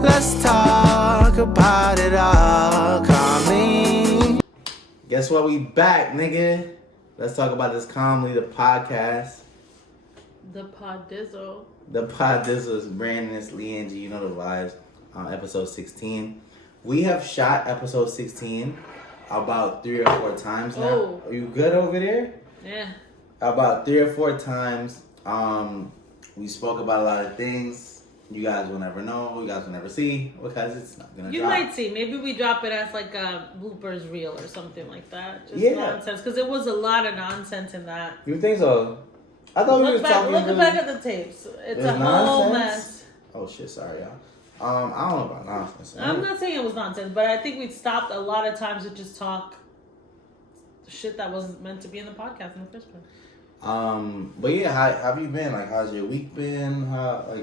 Let's talk about it all. Calmly. Guess what? We back, nigga. Let's talk about this calmly. The podcast. The Podizzle. The Podizzle is Brandon, it's Lee Angie. You know the vibes. Episode 16. We have shot episode 16 about 3 or 4 times now. Oh. Are you good over there? Yeah. About 3 or 4 times. We spoke about a lot of things. You guys will never know. You guys will never see because it's not gonna. You drop. might see. Maybe we drop it as like a bloopers reel or something like that. Just Yeah. nonsense. Because it was a lot of nonsense in that. You think so? I thought we were talking. Look back at the tapes. It's a whole mess. Oh shit! Sorry, y'all. I don't know about nonsense. I'm not saying it was nonsense, but I think we stopped a lot of times to just talk shit that wasn't meant to be in the podcast in the first place. But yeah, how have you been? Like, how's your week been?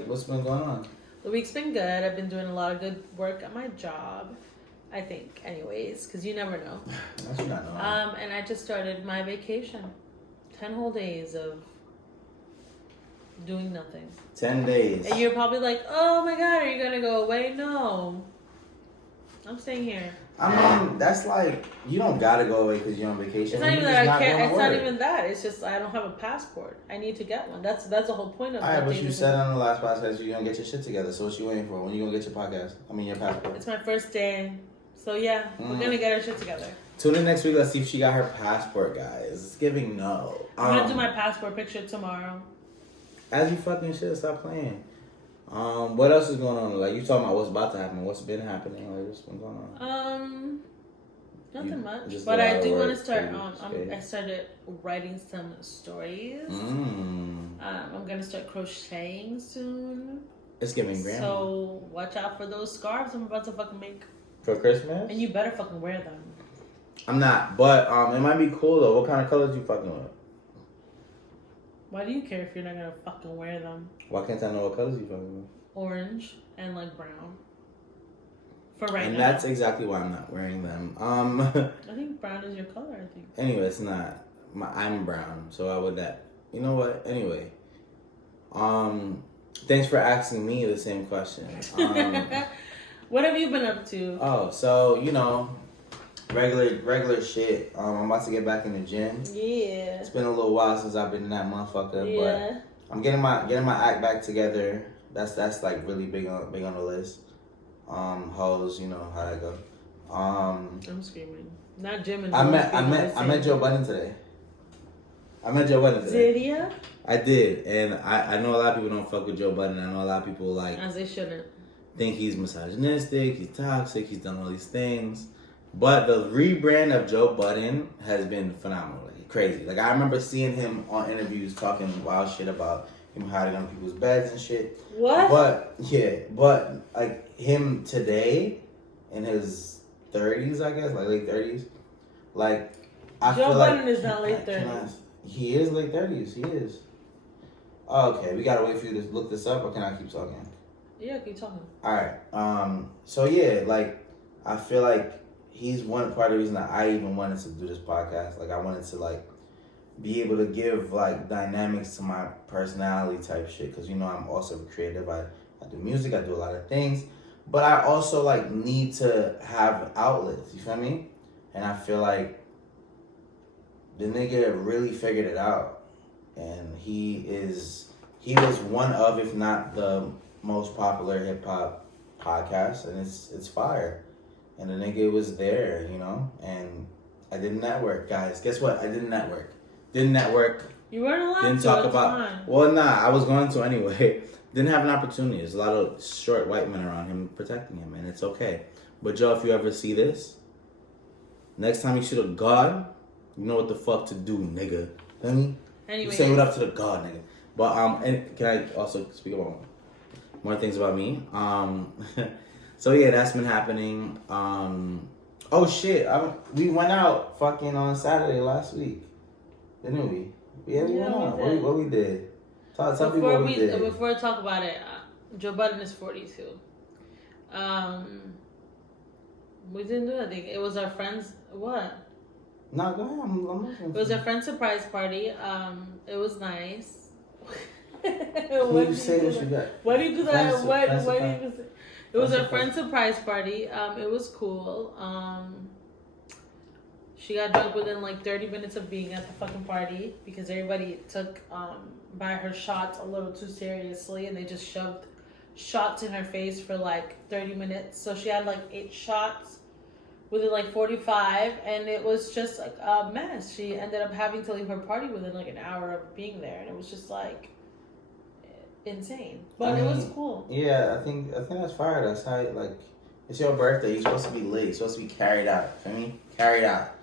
What's been going on? The week's been good. I've been doing a lot of good work at my job. I think, anyways, because you never know. That's not knowing. And I just started my vacation. 10 whole days of doing nothing. 10 days. And you're probably like, oh my God, are you going to go away? No. I'm staying here. I mean, that's like, you don't gotta go away because you're on vacation. It's not even that I can't. It's not even that. It's just I don't have a passport. I need to get one. That's the whole point of it. Alright, but you said on the last podcast you're gonna get your shit together. So what you waiting for? When you gonna get your podcast? I mean, your passport. It's my first day. So yeah, we're gonna get our shit together. Tune in next week. Let's see if she got her passport, guys. It's giving no. I'm gonna do my passport picture tomorrow. As you fucking should. Stop playing. What else is going on? Like, you talking about what's about to happen? What's been happening? Like, what's been going on? Nothing much. Just But a lot I of do want to work, start. baby. I started writing some stories. I'm gonna start crocheting soon. It's giving grandma. So watch out for those scarves I'm about to fucking make. For Christmas? And you better fucking wear them. I'm not, but it might be cool though. What kind of colors you fucking with? Why do you care if you're not gonna fucking wear them? Why can't I know what colors you fucking with? Orange and like brown. For right now. And that's exactly why I'm not wearing them. I think brown is your color, I think. Anyway, it's not. I'm brown, so I would that. You know what? Anyway. Thanks for asking me the same question. What have you been up to? Oh, so, you know, regular shit. I'm about to get back in the gym. Yeah. It's been a little while since I've been in that motherfucker, Yeah. but I'm getting my act back together. That's like really big on the list. Hoes, you know how that go. I'm screaming. Not gymming. I met Joe Budden today. Did ya? I did, and I know a lot of people don't fuck with Joe Budden. I know a lot of people like As they shouldn't. think he's misogynistic, he's toxic, he's done all these things. But the rebrand of Joe Budden has been phenomenal, like crazy. Like, I remember seeing him on interviews talking wild shit about him hiding on people's beds and shit. What? But like him today, in his 30s, I guess, like late 30s, like I Joe feel Budden like is not late 30s. He is late 30s. He is. Okay, we gotta wait for you to look this up, or can I keep talking? Yeah, keep talking. All right. So yeah, like I feel like he's one part of the reason that I even wanted to do this podcast. Like, I wanted to like be able to give like dynamics to my personality type shit, because you know I'm also creative. I do music. I do a lot of things, but I also like need to have outlets. You feel me? And I feel like the nigga really figured it out, and he was one of, if not the most popular hip hop podcast, and it's fire. And the nigga was there, you know, and I didn't network, guys. Guess what? I didn't network. You weren't allowed Didn't to. talk It's about. fine. Well, nah, I was going to anyway. Didn't have an opportunity. There's a lot of short white men around him protecting him, and it's okay. But Joe, if you ever see this, next time you shoot a god, you know what the fuck to do, nigga. Feel me? Anyway. You say what up to the god, nigga. But and can I also speak about more things about me? So yeah, that's been happening. Oh shit, we went out fucking on Saturday last week, didn't we? Yeah, we went out. What we did? Tell people what we did. Before I talk about it, Joe Budden is 42. We didn't do anything. It was our friends. What? No, go ahead. I'm listening. It was our friend's surprise party. It was nice. What do you say what you got? Why do you do that? Friends Why do surprise. you do that? It was her friend's surprise party. It was cool. She got drunk within like 30 minutes of being at the fucking party because everybody took by her shots a little too seriously, and they just shoved shots in her face for like 30 minutes. So she had like 8 shots within like 45, and it was just like a mess. She ended up having to leave her party within like an hour of being there, and it was just like insane. But it was cool. Yeah, I think that's fire. That's how it's your birthday. You're supposed to be lit. You're supposed to be carried out. Feel me? Carried out.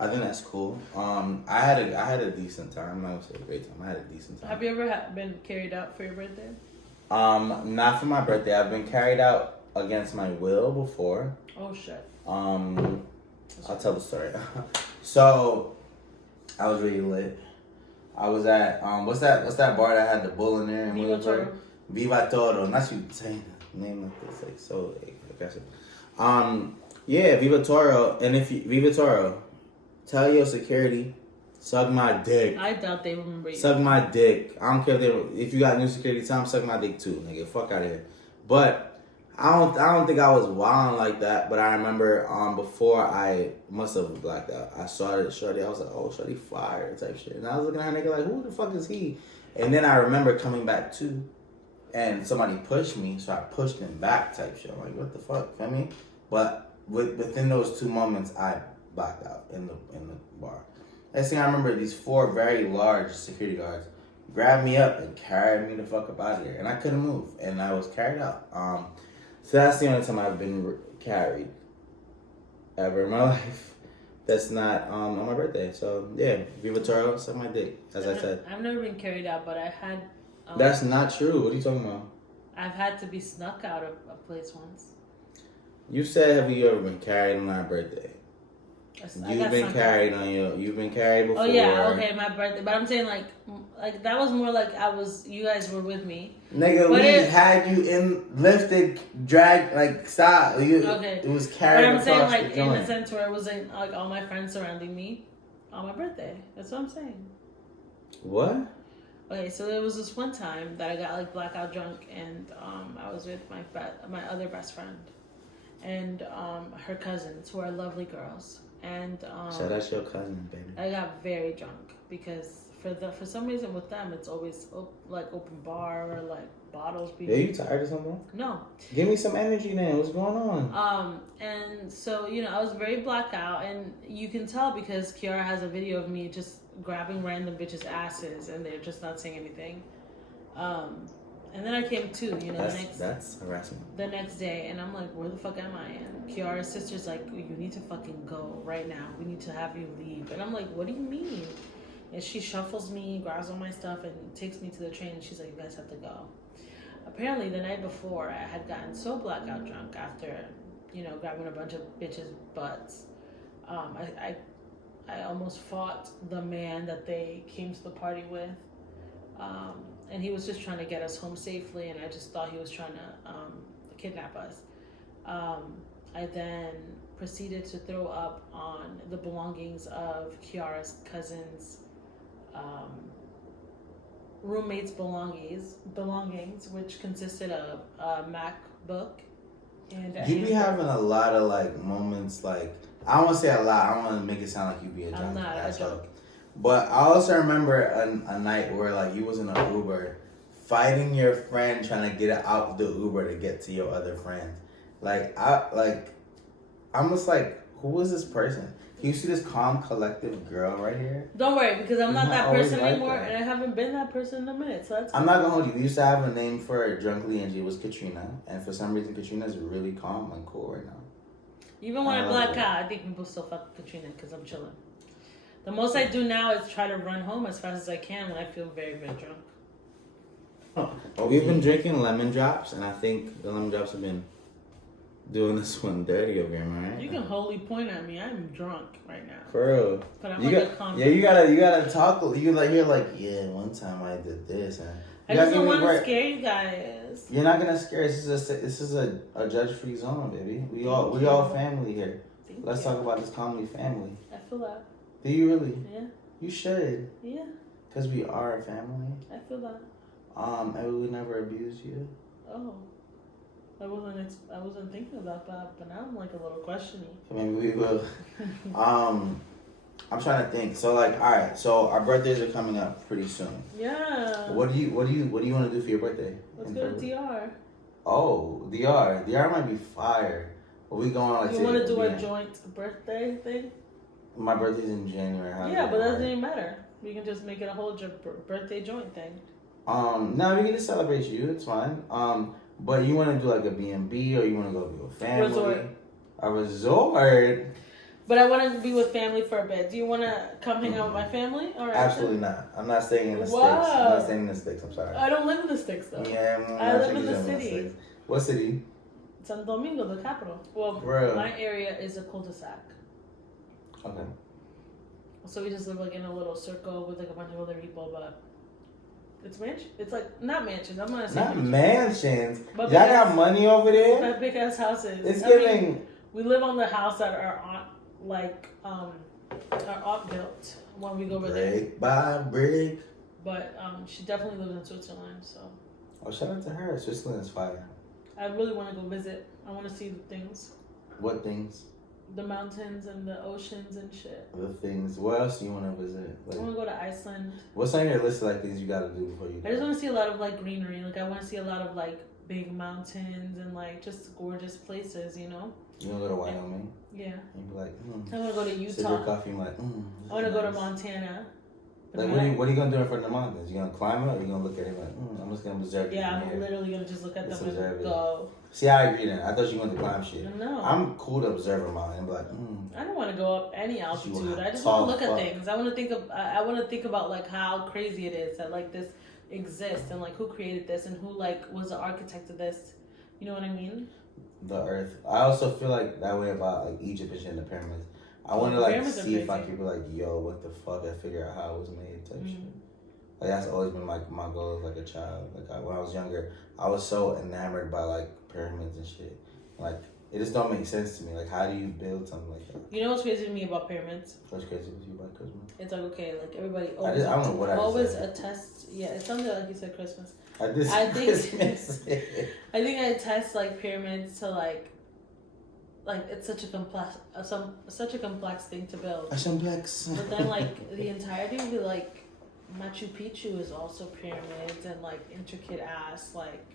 I think that's cool. I had a decent time. I'm not gonna say a great time. I had a decent time. Have you ever been carried out for your birthday? Not for my birthday. I've been carried out against my will before. Oh shit. I'll tell the story. So, I was really lit. I was at what's that bar that had the bull in there? And Viva Toro. Viva Toro. Not you saying a name like this, like so aggressive. Yeah, Viva Toro. And Viva Toro, tell your security, suck my dick. I doubt they remember you. Suck my dick. I don't care if you got new security, tell them suck my dick too. Nigga, fuck out of here. But I don't think I was wilding like that, but I remember before I must have blacked out, I saw it Shorty. I was like, oh, Shorty fire type shit. And I was looking at her nigga like, who the fuck is he? And then I remember coming back too, and somebody pushed me, so I pushed him back type shit. I'm like, what the fuck, feel me? But within those 2 moments, I blacked out in the bar. Next thing I remember, these 4 very large security guards grabbed me up and carried me the fuck up out of here, and I couldn't move, and I was carried out. So that's the only time I've been carried ever in my life. That's not on my birthday. So yeah, Viva Toro, suck my dick, as I said. I've never been carried out, but I had. That's not true. What are you talking about? I've had to be snuck out of a place once. You said, have you ever been carried on my birthday? You've been carried before. Oh yeah, okay, my birthday. But I'm saying like that was more like you guys were with me. Nigga, but had you lifted, dragged, like stop. Okay. It was carried. But I'm across saying like the joint. in a sense where it wasn't like all my friends surrounding me on my birthday. That's what I'm saying. What? Okay, so there was this one time that I got like blackout drunk, and I was with my other best friend and her cousins, who are lovely girls. And shout out your cousin, baby. I got very drunk because for some reason with them it's always like open bar or like bottles being. Yeah, you tired or something? No. Give me some energy then. What's going on? And so I was very blackout, and you can tell because Kiara has a video of me just grabbing random bitches' asses, and they're just not saying anything. And then I came to, that's harassment. The next day, and I'm like, where the fuck am I? And Kiara's sister's like, you need to fucking go right now. We need to have you leave. And I'm like, what do you mean? And she shuffles me, grabs all my stuff, and takes me to the train. And she's like, you guys have to go. Apparently, the night before, I had gotten so blackout drunk after, grabbing a bunch of bitches' butts. I almost fought the man that they came to the party with. And he was just trying to get us home safely, and I just thought he was trying to kidnap us. I then proceeded to throw up on the belongings of Kiara's cousin's roommate's belongings, which consisted of a MacBook and a You be having a lot of like moments, like I don't want to say a lot. I don't want to make it sound like you be a I'm junkie. not a junkie. But I also remember a night where like you was in an Uber fighting your friend trying to get out the Uber to get to your other friends. I'm just like, who is this person? Can you see this calm, collective girl right here? Don't worry, because I'm not that person like anymore, that. and I haven't been that person in a minute. So that's. I'm not gonna hold you. We used to have a name for a drunkly Angie. It was Katrina, and for some reason, Katrina's really calm and cool right now. Even when I black out, I think people still fuck with Katrina because I'm chilling. The most I do now is try to run home as fast as I can when I feel very, very drunk. Well, we've been drinking lemon drops, and I think the lemon drops have been doing this one dirty over here, right? You can wholly point at me. I'm drunk right now. For real. But I'm you gotta talk. You're like, yeah, one time I did this, and I just don't want to scare you guys. You're not gonna scare us. This is a judge-free zone, baby. We all family here. Let's talk about this comedy family. I feel that. Do you really? Yeah. You should. Yeah. Because we are a family. I feel that. And we would never abuse you. Oh. I wasn't thinking about that, but now I'm like a little questioning. Maybe we will. I'm trying to think. So like, all right. So our birthdays are coming up pretty soon. Yeah. What do you want to do for your birthday? Let's go to DR. Oh, DR. DR might be fire. Are we going like? You want to do a joint birthday thing? My birthday's in January. Yeah, but that doesn't even matter. We can just make it a whole birthday joint thing. No, we can just celebrate you. It's fine. But you want to do like a B&B or you want to go with a family? Resort. A resort. But I want to be with family for a bit. Do you want to come hang out with my family? Or absolutely not. I'm not staying in the Wow. sticks. I'm not staying in the sticks. I'm sorry. I don't live in the sticks though. Yeah, I live in the city. What city? San Domingo, the capital. Well, Bro. my area is a cul-de-sac. Okay. So we just live like in a little circle with like a bunch of other people, but it's It's like not mansions. I'm gonna say not mansions. But Y'all got money over there. That big ass houses. It's giving. Mean, we live on the house that our aunt our aunt built when we go over there. Brick by brick. But she definitely lives in Switzerland, so. Oh, shout out to her. Switzerland is fire. I really want to go visit. I want to see the things. What things? The mountains and the oceans and shit. The things. What else do you want to visit? Like, I want to go to Iceland. What's on your list of like things you gotta do before you go? I just want to see a lot of like greenery. Like I want to see a lot of like big mountains and like just gorgeous places, you know? You want to go to Wyoming? Yeah. And be like, I want to go to Utah. Sip your coffee and be like, I want to go to Montana. Like, what are you going to do in front of the mountains? You going to climb it or you going to look at it like, I'm just going to observe it? Yeah, I'm literally going to just look at them and go. See, I agree then. I thought you wanted to climb shit. No. I'm cool to observe a mountain and be like, I don't want to go up any altitude. I just want to look at things. I want to think about like how crazy it is that like this exists and like who created this and who like was the architect of this. You know what I mean? The earth. I also feel like that way about like Egypt and shit and the pyramids. I want to like see if I could be like, yo, what the fuck? I figure out how it was made type shit. Like that's always been like my goal as like a child. Like when I was younger, I was so enamored by like pyramids and shit. Like it just don't make sense to me. Like how do you build something like that? You know what's crazy to me about pyramids? What's crazy with you about Christmas? It's like okay, like everybody I don't know what I always attests. Yeah, it sounded like you said Christmas. I think I think I attest like pyramids to like it's such a complex thing to build. But then like the entirety of it, like Machu Picchu is also pyramids and like intricate ass like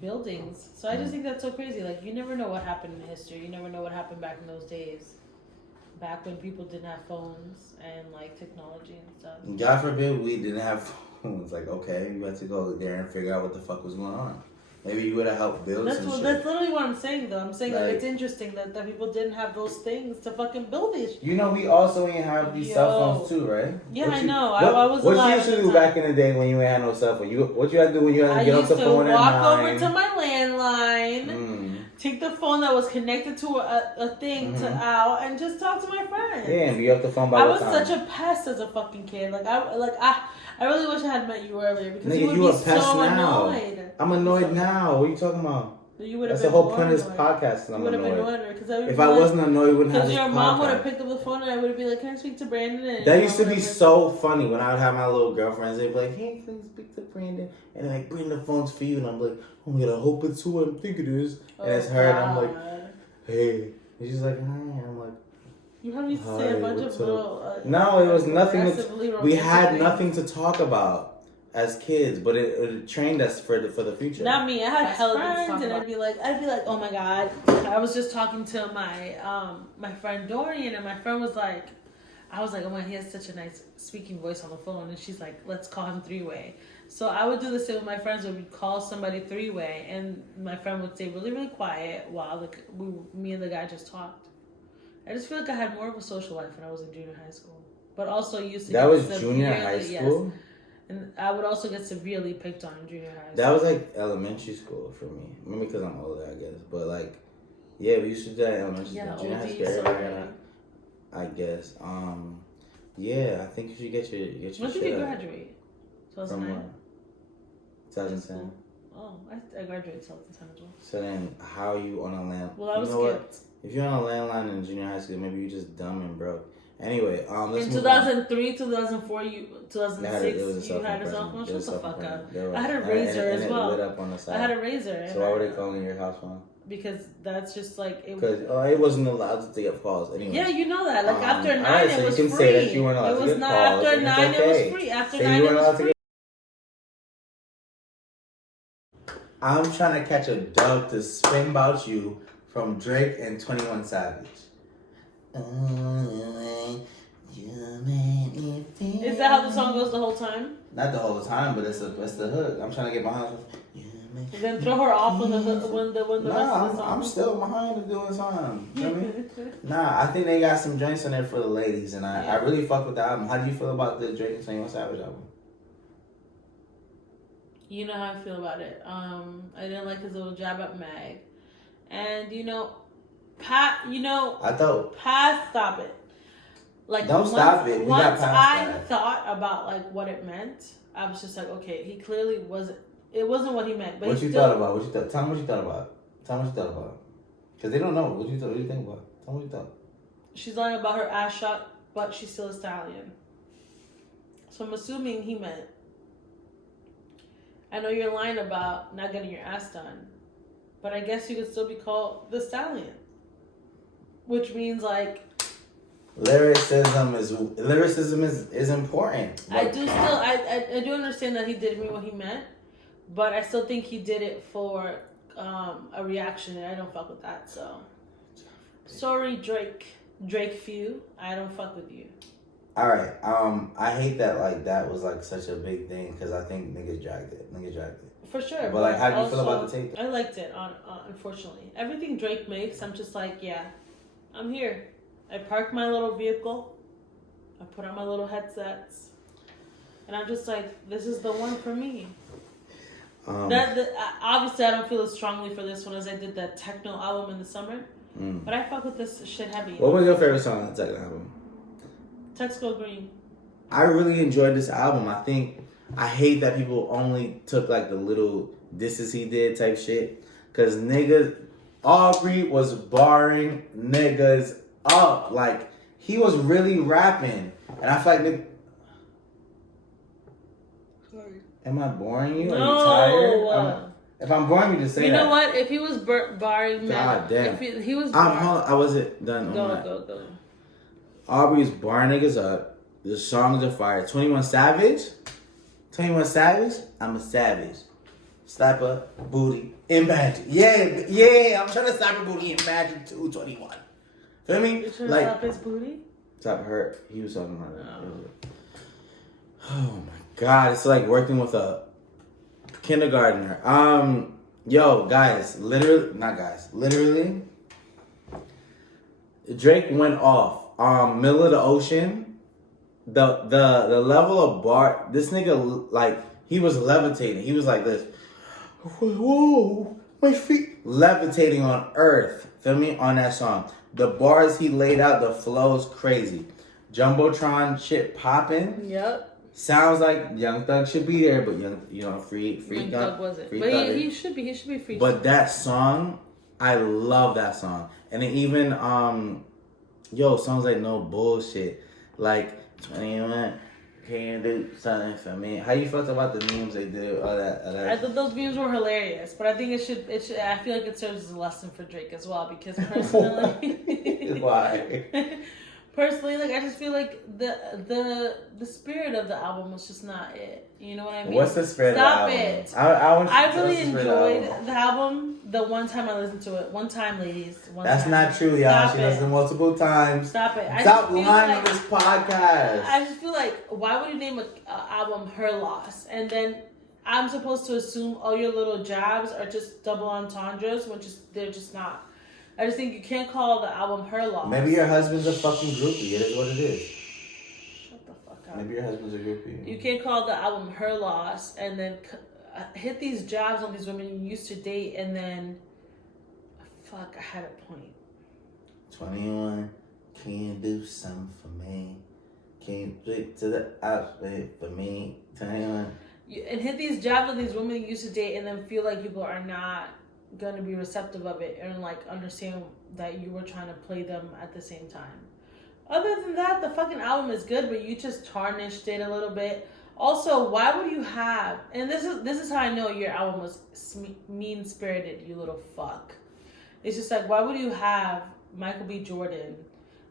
buildings. So I just think that's so crazy. Like you never know what happened in history. You never know what happened back in those days. Back when people didn't have phones and like technology and stuff. God forbid we didn't have phones. Like okay, you had to go there and figure out what the fuck was going on. Maybe you would have helped build some shit. That's literally what I'm saying, though. I'm saying like it's interesting that people didn't have those things to fucking build these. You know, we also ain't have these cell phones too, right? Yeah, I know. I was alive. What you used to do back in the day when you ain't had no cell phone? What you had to do when you had to get off the phone at 9? I used to walk over to my landline, take the phone that was connected to a thing out, and just talk to my friends. Yeah, and be off the phone by the time. I was such a pest as a fucking kid. I really wish I had met you earlier because Nigga, you would be so annoyed. I'm annoyed now. What are you talking about? You would That's have the whole point of this podcast. You would have been annoyed. If I wasn't annoyed, we wouldn't have this podcast. Because your mom would have picked up the phone and I would have been like, can I speak to Brandon? That used to be so funny when I would have my little girlfriends. They'd be like, hey, can you speak to Brandon? And they're like, Brandon, the phone's for you. And I'm like, I'm going to hope it's who I think it is. And it's her. And I'm like, hey. And she's like, hi. And I'm like, you heard me say a bunch of little... no, it was nothing. We had nothing to talk about as kids, but it trained us for the future. Not me. I had hella friends, and I'd be like, oh my god. I was just talking to my friend Dorian, and my friend was like, I was like, oh my, he has such a nice speaking voice on the phone, and she's like, let's call him three-way. So I would do the same with my friends. We'd call somebody three-way, and my friend would stay really, really quiet while me and the guy just talked. I just feel like I had more of a social life when I was in junior high school, but also used to. That was junior high school. Yes. And I would also get severely picked on in junior high school. That was like elementary school for me. Maybe because I'm older, I guess. But like, yeah, we used to do that in elementary school. Junior high school. I guess. Yeah, I think you should get your when did you graduate? 2009. 2010. Oh, I graduated 2010 as well. So then, how are you on a land? Well, I was skipped. If you're on a landline in junior high school, maybe you're just dumb and broke. Anyway, let's in move on. 2003, 2004, 2006, you had a cell phone. Shut the fuck up. I had a razor as well. It lit up on the side. I had a razor. So why were they calling your house phone? Because that's just like because it wasn't allowed to take calls anyway. Yeah, you know that. Like after 9, right, it so was you can free. Say that you weren't allowed it to was get not calls, after 9. Okay. It was free. After so 9, it was free. I'm trying to catch a dub to spin about you from Drake and 21 Savage. Is that how the song goes the whole time? Not the whole time, but it's the hook. I'm trying to get behind. Then throw her off when the rest of the song. I'm still behind her doing something. You know what I mean? Nah, I think they got some joints in there for the ladies, and I really fuck with the album. How do you feel about the Drake and 21 Savage album? You know how I feel about it. I didn't like his little jab at Meg, and Pat. Stop it. Like don't stop it. Once I thought about like what it meant, I was just like, okay, he clearly wasn't. It wasn't what he meant. But what you thought about? Tell me what you thought about. Because they don't know. What do you think about? Tell me what you thought. She's lying about her ass shot, but she's still a stallion. So I'm assuming he meant, I know you're lying about not getting your ass done, but I guess you could still be called the stallion. Which means like... Lyricism is important. I do understand that he didn't mean what he meant, but I still think he did it for a reaction, and I don't fuck with that. So sorry, Drake few, I don't fuck with you. All right, I hate that like that was like such a big thing because I think niggas dragged it. For sure. But like, how do you feel about the tape? I liked it. Unfortunately, everything Drake makes, I'm just like, yeah, I'm here. I park my little vehicle, I put on my little headsets, and I'm just like, this is the one for me. Obviously, I don't feel as strongly for this one as I did that techno album in the summer, but I fuck with this shit heavy. What was your favorite song on the techno album? Text Go Green. I really enjoyed this album. I hate that people only took like the little disses he did type shit, cause niggas, Aubrey was barring niggas up. Like, he was really rapping. And I feel like sorry. Am I boring you? No. Are you tired? If I'm boring you, just say that. You know what? If he was barring God damn. If he was I wasn't done. Go. Aubrey's barring niggas up. The songs are fire. 21 Savage? I'm a savage. Slapper, booty, imagine. Yeah, I'm trying to slap her booty, imagine 221. Feel me? You trying to slap his booty? Slap her. He was talking about that. Oh my God, it's like working with a kindergartner. Yo, guys, literally, Drake went off. Middle of the ocean. The level of bar, this nigga, like, he was levitating. He was like this. Whoa, my feet. Levitating on earth. Feel me? On that song. The bars he laid out, the flow's crazy. Jumbotron shit popping. Yep. Sounds like Young Thug should be there, but free Young Thug wasn't. Free but Thug he should be free. But that song, I love that song. And then even songs like No Bullshit, like 21, can do something for me. How you felt about the memes they did? All that. I thought those memes were hilarious, but I think it should. I feel like it serves as a lesson for Drake as well, because personally, why? Personally, like, I just feel like the spirit of the album was just not it. You know what I mean? What's the spirit Stop of the album? it. I really enjoyed the album. The one time I listened to it. One time, ladies. That's not true, y'all. She listened multiple times. Stop it. Stop lying on this podcast. I just feel like, why would you name an album Her Loss? And then I'm supposed to assume all your little jabs are just double entendres, when they're just not. I just think you can't call the album Her Loss. Maybe your husband's a fucking groupie. It is what it is. Shut the fuck up. Maybe your husband's a groupie. You can't call the album Her Loss and then hit these jabs on these women you used to date, and then... Fuck, I had a point. 21, can you do something for me? Can you drink to the outfit for me? 21. And hit these jabs on these women you used to date, and then feel like people are not going to be receptive of it and like understand that you were trying to play them at the same time. Other than that, the fucking album is good, but you just tarnished it a little bit. Also, why would you have? And this is how I know your album was mean spirited. You little fuck. It's just like, why would you have Michael B. Jordan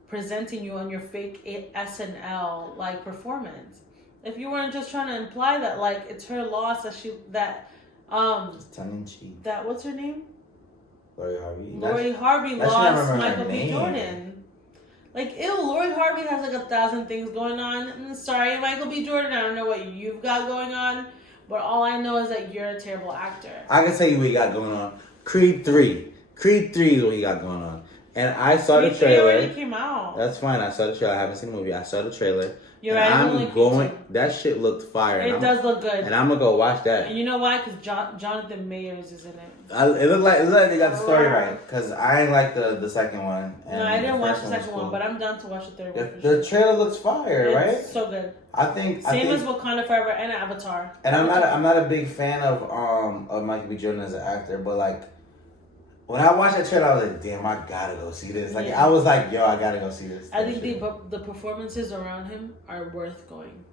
presenting you on your fake SNL like performance? If you weren't just trying to imply that like it's her loss that It's tongue in cheek. that what's her name? Lori Harvey. Lori Harvey that's lost Michael B. Jordan. Like, ew, Lori Harvey has like 1,000 things going on. Sorry, Michael B. Jordan, I don't know what you've got going on, but all I know is that you're a terrible actor. I can tell you what you got going on. Creed 3. Creed 3 is what you got going on. And I saw the trailer. It already came out. That's fine. I saw the trailer. I haven't seen the movie. I saw the trailer. You're right. I'm going. That shit looked fire. It does look good. And I'm gonna go watch that. And you know why? Because Jonathan Mayers is in it. It looked like they got the story right. Because I ain't like the second one. And no, I didn't watch the second one, but I'm down to watch the third one. The trailer looks fire, right? It's so good. I think same as Wakanda Forever and Avatar. And I'm not a big fan of Michael B. Jordan as an actor, but like. When I watched that trailer, I was like, damn, I gotta go see this. Like, I was like, yo, I gotta go see this. I think the performances around him are worth going.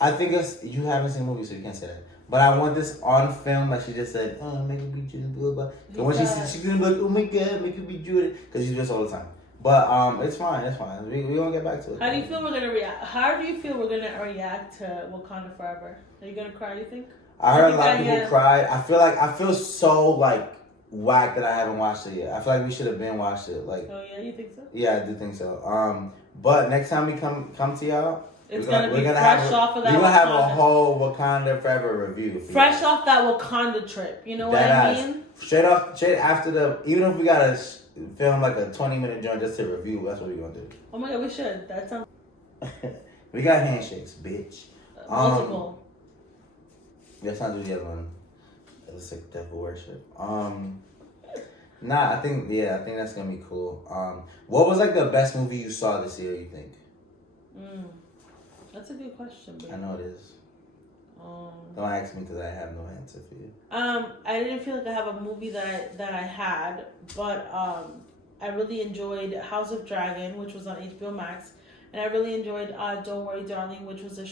I think you haven't seen the movie, so you can't say that. But I want this on film, like she just said, oh, Michael B. Jordan, blah, blah. So when she's gonna be like, oh my God, Michael B. Jordan. Because she does this all the time. But it's fine, it's fine. We won't get back to it. How do you feel we're gonna react? How do you feel we're gonna react to Wakanda Forever? Are you gonna cry, you think? I heard a lot of people cry. I feel so, like, whack that I haven't watched it yet. I feel like we should have been watched it. Like, oh yeah, you think so? Yeah, I do think so. But next time we come to y'all, we're gonna fresh off of that. We're gonna have a whole Wakanda Forever review. Fresh off that Wakanda trip, you know what I mean? Straight after even if we gotta film like a 20-minute joint just to review, that's what we're gonna do. Oh my God, we should. That sounds. We got handshakes, bitch. Multiple. Let's not do the other one. It's like devil worship. I think that's gonna be cool. What was like the best movie you saw this year, you think? That's a good question, babe. I know it is. Don't ask me because I have no answer for you. I didn't feel like I have a movie that I had, but I really enjoyed House of Dragon, which was on HBO Max, and I really enjoyed Don't Worry Darling, which was a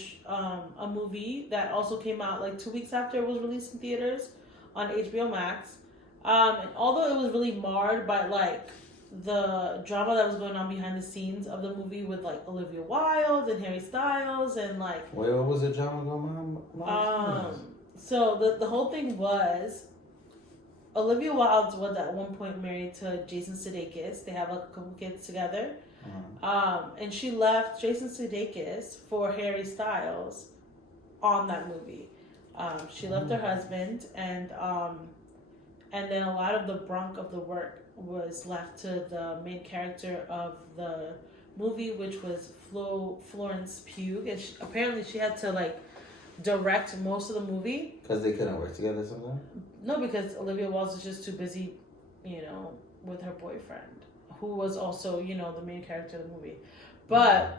movie that also came out like 2 weeks after it was released in theaters on HBO Max. And although it was really marred by like the drama that was going on behind the scenes of the movie with like Olivia Wilde and Harry Styles and like wait, what was the drama going on? So the whole thing was Olivia Wilde was at one point married to Jason Sudeikis. They have like a couple kids together. And she left Jason Sudeikis for Harry Styles on that movie. She left her husband, and then a lot of the brunt of the work was left to the main character of the movie, which was Florence Pugh. And apparently she had to like direct most of the movie. Because they couldn't work together sometimes? No, because Olivia Wilde was just too busy, with her boyfriend, who was also, the main character of the movie. But,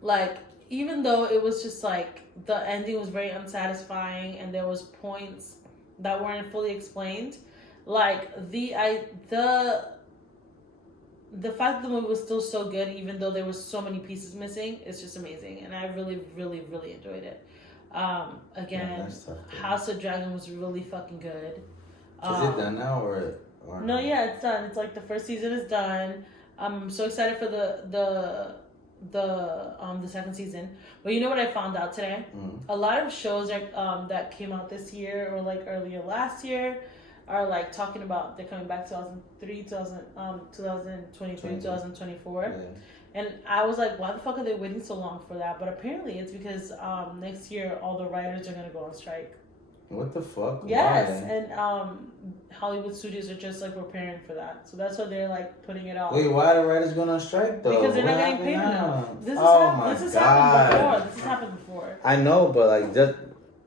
like, even though it was just, like, the ending was very unsatisfying and there was points that weren't fully explained, like, the fact that the movie was still so good, even though there was so many pieces missing, it's just amazing. And I really, really, really enjoyed it. Again, House of Dragon was really fucking good. Is it done now or no? Yeah, it's done. It's like the first season is done. I'm so excited for the second season. But you know what I found out today? A lot of shows that came out this year or like earlier last year are like talking about they're coming back 2023, 2024. Yeah. And I was like, why the fuck are they waiting so long for that? But apparently it's because next year all the writers are gonna go on strike. What the fuck? Yes, why? And Hollywood studios are just like preparing for that, so that's why they're like putting it off. Wait, why are the writers going on strike though? Because they're not getting paid enough. This has happened before. I know, but like just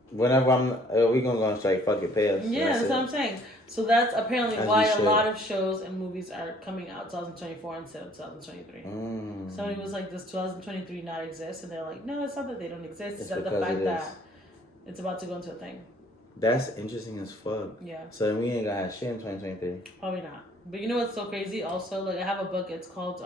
whenever we gonna go on strike, fuck it, pay us. Yeah, that's what I'm saying. So that's apparently why a lot of shows and movies are coming out 2024 instead of 2023. Somebody was like, does 2023 not exist? And they're like, no, it's not that they don't exist. It's that the fact that it's about to go into a thing. That's interesting as fuck. Yeah. So then we ain't gonna have shit in 2023. Probably not. But you know what's so crazy? Also, like I have a book. It's called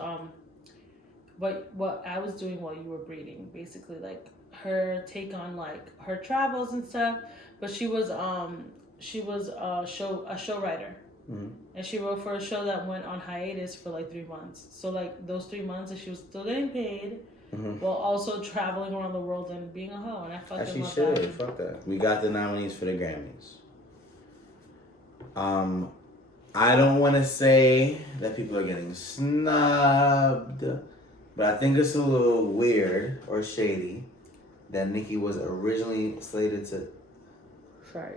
what I was doing while you were breeding, basically, like her take on like her travels and stuff. But she was a show writer. Mm-hmm. And she wrote for a show that went on hiatus for like 3 months. So like those 3 months, she was still getting paid, while also traveling around the world and being a hoe. And I fucking love that. She should. Fuck that. We got the nominees for the Grammys. I don't want to say that people are getting snubbed, but I think it's a little weird or shady that Nicki was originally slated to. Sorry.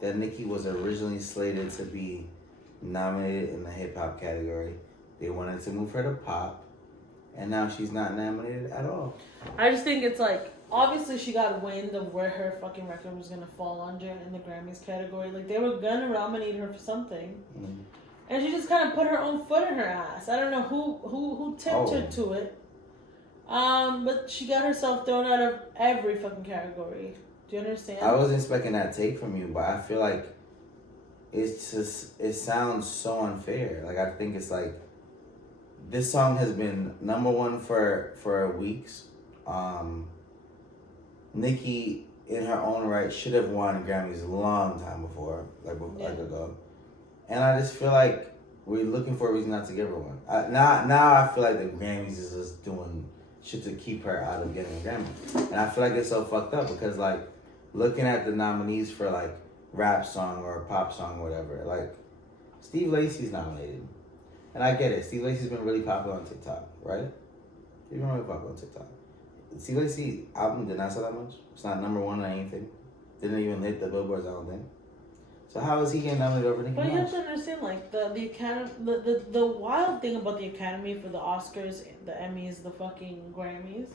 That Nicki was originally slated to be nominated in the hip hop category. They wanted to move her to pop, and now she's not nominated at all. I just think it's like, obviously she got wind of where her fucking record was gonna fall under in the Grammys category. Like they were gonna nominate her for something, and she just kind of put her own foot in her ass. I don't know who tipped her to it, but she got herself thrown out of every fucking category. Do you understand? I wasn't expecting that take from you, but I feel like it sounds so unfair. Like I think it's like this song has been number one for weeks. Nicki, in her own right, should have won Grammys a long time before, like ago. And I just feel like we're looking for a reason not to give her one. Now I feel like the Grammys is just doing shit to keep her out of getting a Grammy. And I feel like it's so fucked up because like looking at the nominees for like rap song or pop song or whatever, like Steve Lacy's nominated. And I get it. Steve Lacy's been really popular on TikTok, right? He's been really popular on TikTok. Steve Lacy's album did not sell that much. It's not number one or anything. Didn't even hit the billboards, I don't think. So how is he getting nominated over Nicki Minaj? But you have to understand, like the Academy, the wild thing about the Academy for the Oscars, the Emmys, the fucking Grammys,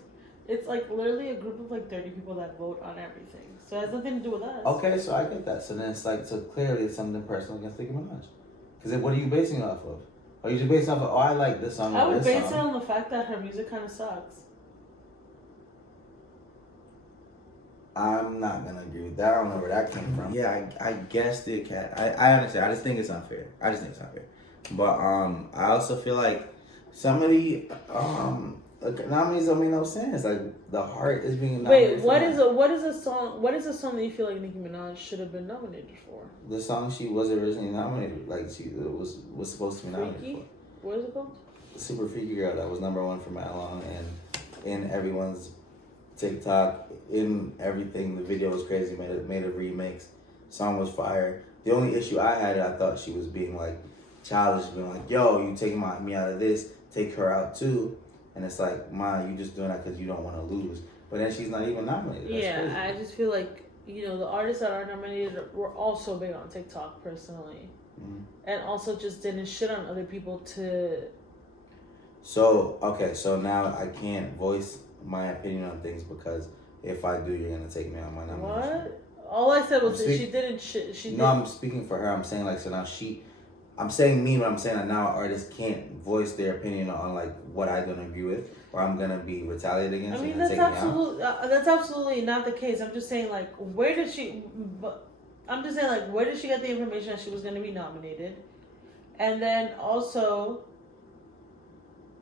it's like literally a group of like 30 people that vote on everything. So it has nothing to do with us. Okay, so I get that. So then it's like, so clearly it's something personal against Nicki Minaj. Because what are you basing it off of? Are you just basing it off of, oh, I like this song I or would this base song? it on the fact that her music kind of sucks. I'm not gonna agree with that. I don't know where that came from. Yeah, I guess the cat. I understand. I just think it's unfair. But I also feel like some of the nominees don't make no sense. Like the heart is being nominated. Wait, what is a song that you feel like Nicki Minaj should have been nominated for? The song she was originally nominated, like she was supposed to be nominated Freaky? What is it called? Super Freaky Girl. That was number one for Matt Long and in everyone's TikTok, in everything. The video was crazy. Made a remix. Song was fire. The only issue I had, I thought she was being like childish, being like, "Yo, you taking me out of this? Take her out too." And it's like, "Ma, you just doing that because you don't want to lose." But then she's not even nominated. That's crazy. I just feel like the artists that are nominated were also big on TikTok personally, and also just didn't shit on other people to. So now I can't voice my opinion on things because if I do, you're gonna take me out my nomination. What? All I said was that she didn't shit. I'm speaking for her. I'm saying like, so now I'm saying me, but I'm saying that now artists can't voice their opinion on like what I don't agree with, or I'm gonna be retaliated against. I mean, that's absolutely not the case. I'm just saying like, where did she get the information that she was gonna be nominated, and then also,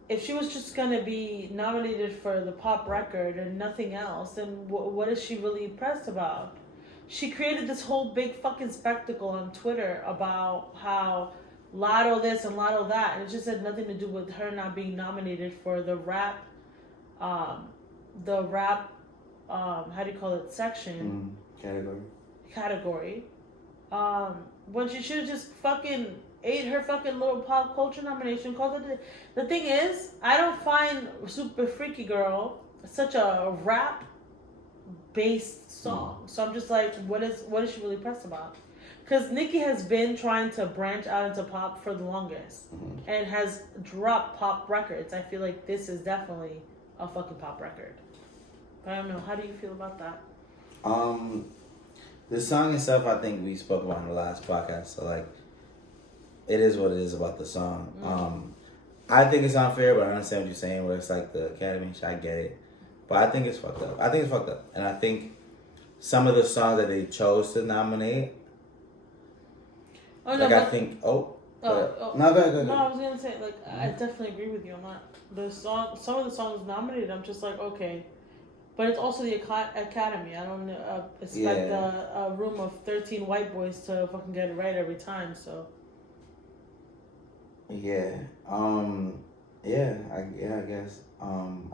if she was just gonna be nominated for the pop record and nothing else, then what is she really pressed about? She created this whole big fucking spectacle on Twitter about how Lotto this and Lotto that, and it just had nothing to do with her not being nominated for the rap, how do you call it, section category. When she should have just fucking ate her fucking little pop culture nomination. The thing is, I don't find Super Freaky Girl such a rap based song. So I'm just like, what is she really pressed about? Because Nicki has been trying to branch out into pop for the longest and has dropped pop records. I feel like this is definitely a fucking pop record. But I don't know. How do you feel about that? The song itself, I think we spoke about in the last podcast. So like, it is what it is about the song. I think it's unfair, but I understand what you're saying. Where it's like the Academy, I get it, but I think it's fucked up. And I think some of the songs that they chose to nominate. Oh no! Like I think. Oh, No, go ahead. No, I was gonna say like I definitely agree with you on that. Some of the songs nominated, I'm just like okay, but it's also the Academy. I don't expect a room of 13 white boys to fucking get it right every time. So. Yeah. I guess. I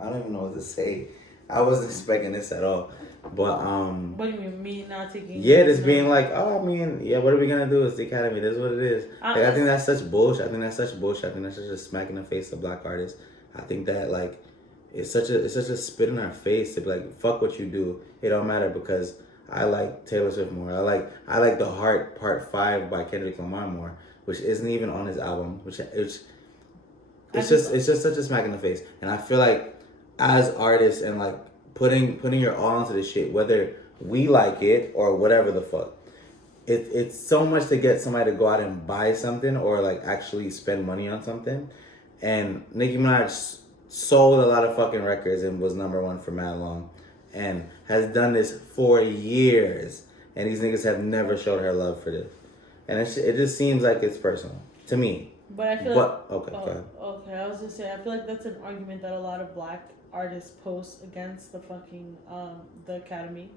don't even know what to say. I wasn't expecting this at all. But What do you mean, me not taking? Yeah, just being like, oh, I mean, yeah, what are we gonna do? It's the Academy. This is what it is. Like, I think that's such bullshit. I think that's such a smack in the face of black artists. I think that like it's such a spit in our face to be like, fuck what you do. It don't matter because I like Taylor Swift more. I like The Heart Part 5 by Kendrick Lamar more, which isn't even on his album. It's just such a smack in the face. And I feel like as artists and like putting your all into this shit, whether we like it or whatever the fuck, it's so much to get somebody to go out and buy something or like actually spend money on something. And Nicki Minaj sold a lot of fucking records and was number one for mad long, and has done this for years. And these niggas have never showed her love for this, and it just seems like it's personal to me. But I feel like okay, go ahead. Okay, I was gonna say I feel like that's an argument that a lot of black artists post against the fucking the Academy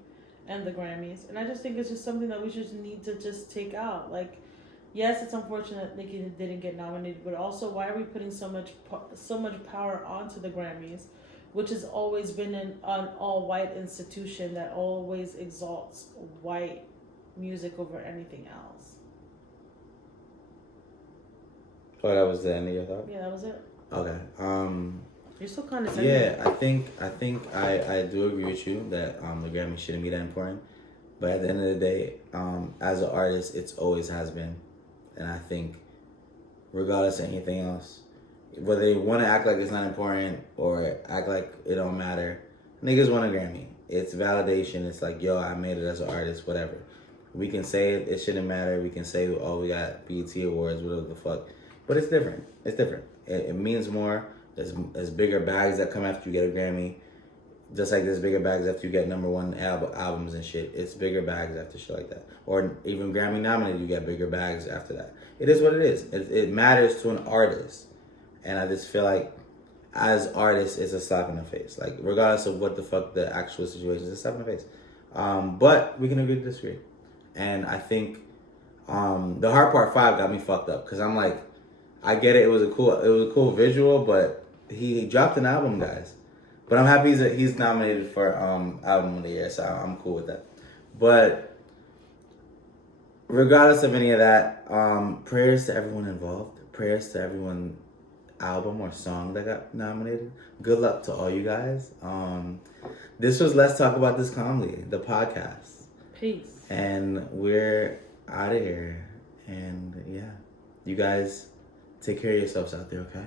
and the Grammys, and I just think it's just something that we just need to just take out. Like, yes, it's unfortunate Nicki didn't get nominated, but also why are we putting so much power onto the Grammys, which has always been an all-white institution that always exalts white music over anything else. Oh, that was the end of your thought? Yeah, that was it. Okay. You're so condescending. Yeah, I think I do agree with you that the Grammy shouldn't be that important. But at the end of the day, as an artist, it's always has been. And I think regardless of anything else, whether they want to act like it's not important or act like it don't matter, niggas want a Grammy. It's validation. It's like, yo, I made it as an artist, whatever. We can say it shouldn't matter. We can say, oh, we got BET Awards, whatever the fuck. But it's different. It's different. It means more. There's bigger bags that come after you get a Grammy. Just like there's bigger bags after you get number one albums and shit. It's bigger bags after shit like that. Or even Grammy nominated, you get bigger bags after that. It is what it is. It matters to an artist. And I just feel like as artists, it's a slap in the face. Like, regardless of what the fuck the actual situation is, it's a slap in the face. But we can agree to disagree. And I think The Heart Part 5 got me fucked up. Because I'm like, I get it. It was a cool visual, but he dropped an album, guys. But I'm happy he's nominated for album of the year, so I'm cool with that. But regardless of any of that, prayers to everyone involved. Prayers to everyone album or song that got nominated. Good luck to all you guys. This was Let's Talk About This Calmly, the podcast. Peace. And we're out of here. And yeah, you guys take care of yourselves out there, okay?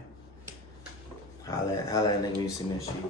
Holla at nigga when you see me in the street.